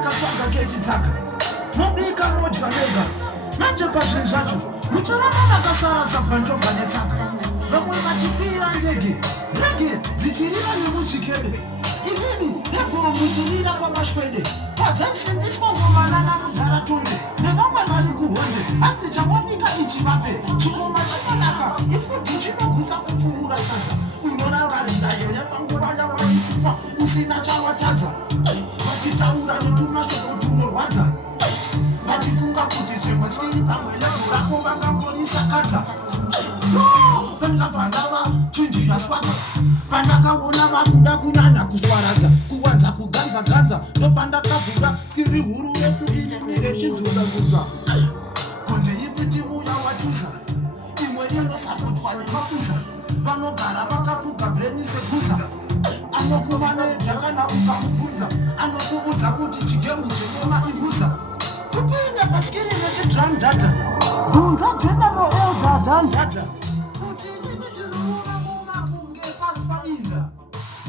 kaswanga kechitsaka mobika modya mega manje pazvinhu zvacho mucharamana kasara safanjomba netsaka vamwe vachipira ndege rege dzichirira nemuzvikebe imini nevho muchirira kwamashwede padzasimbiswa ngomanana mudharatonde nevamwe vari kuhonde hanzi chawabika ichivape chingoma chinonaka ifuti chinogutsa kupfuura sadza unorangarira here panguva yavaitupa usina chawatadza vachitaura netumashoko tunorwadza vachifunga kuti chemwesiri pamwe nevhu rako vangangorisakadza vandabva chinjira swaka pandakaona vakuda kunyanya kuswaradza kuwanza kuganza ndopandakavhura skiri huru refu ine mirechinzunzanzunza konde ipi timu yawachuza imwe inosapotwa nemafuza vanogara vakafuga breni seguza anokumana edhakana ukamubvunza anokuudza kuti chigemu chengoma ihuza kupinda paskiri rechidram data bvunza general eldadan data kuti nini ndinoona mumakunge pafainda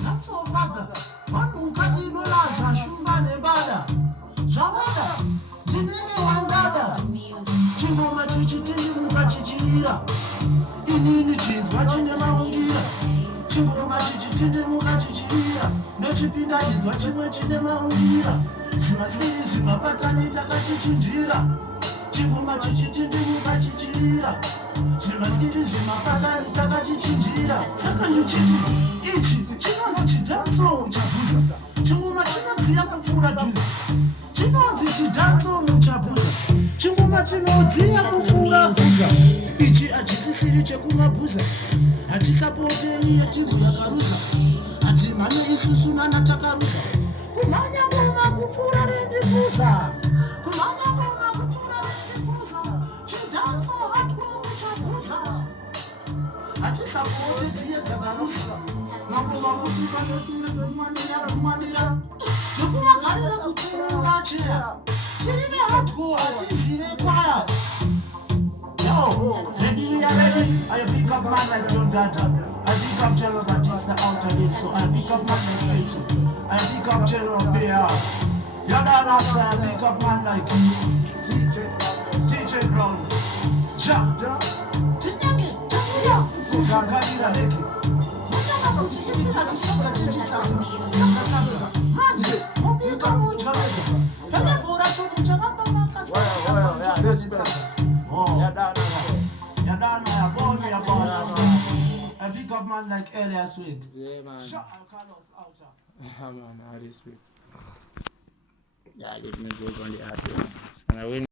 nhatsofadha vanhuka inolaza shumba nebada zvavada ndinenge wandada chingoma chichitindimuka chichirira inini chinzwa chine maungira chingoma chichitindimuka chichirira nechipindarizwa chimwe chine maungira zvimasiri zvimapatani takachichinjira chingoma chichitindimuka chichirira zvimasiri zvimapatani takachichinjira saka ndichiti ichi chinonzi chidhanso muchabuza chingoma chinodziya kupfuura juza chinonzi chidhanso muchabuza chingoma chinodziya kupfuura bhuza ichi hachisisiri chekumabhuza hatisapote iye timu yakaruza hatimhanye isusu nana takaruza kumhanya ngoma kupfuura rendikuza kumhanya ngoma kupfuura rendikuza chidhanso hatwo muchabuza hatisapote dziye dzakaruza mangoma futi panotunekumwanira dzekumagarira kupfuura cheya tiri vehatwo hatizive kwaya yo ready we are ready I pick up man like John Dada I pick up General Batista out of this so I pick up man like Petro I pick up General Bear Yadana say I pick up man like DJ Brown Ja Tinyange Tamuya Kusakarira Leke Mutana kuti itina tisoka chichitsaka Saka saka Manje Mubika mujaweka Pelevora chumucharamba makasara Saka chichitsaka Yadana ya bone ya bone I pick up man like Elias Sweet. Yeah, man. Shut up, Carlos Outer. Man, all this week. Yeah, let me go on the ass. It's gonna win.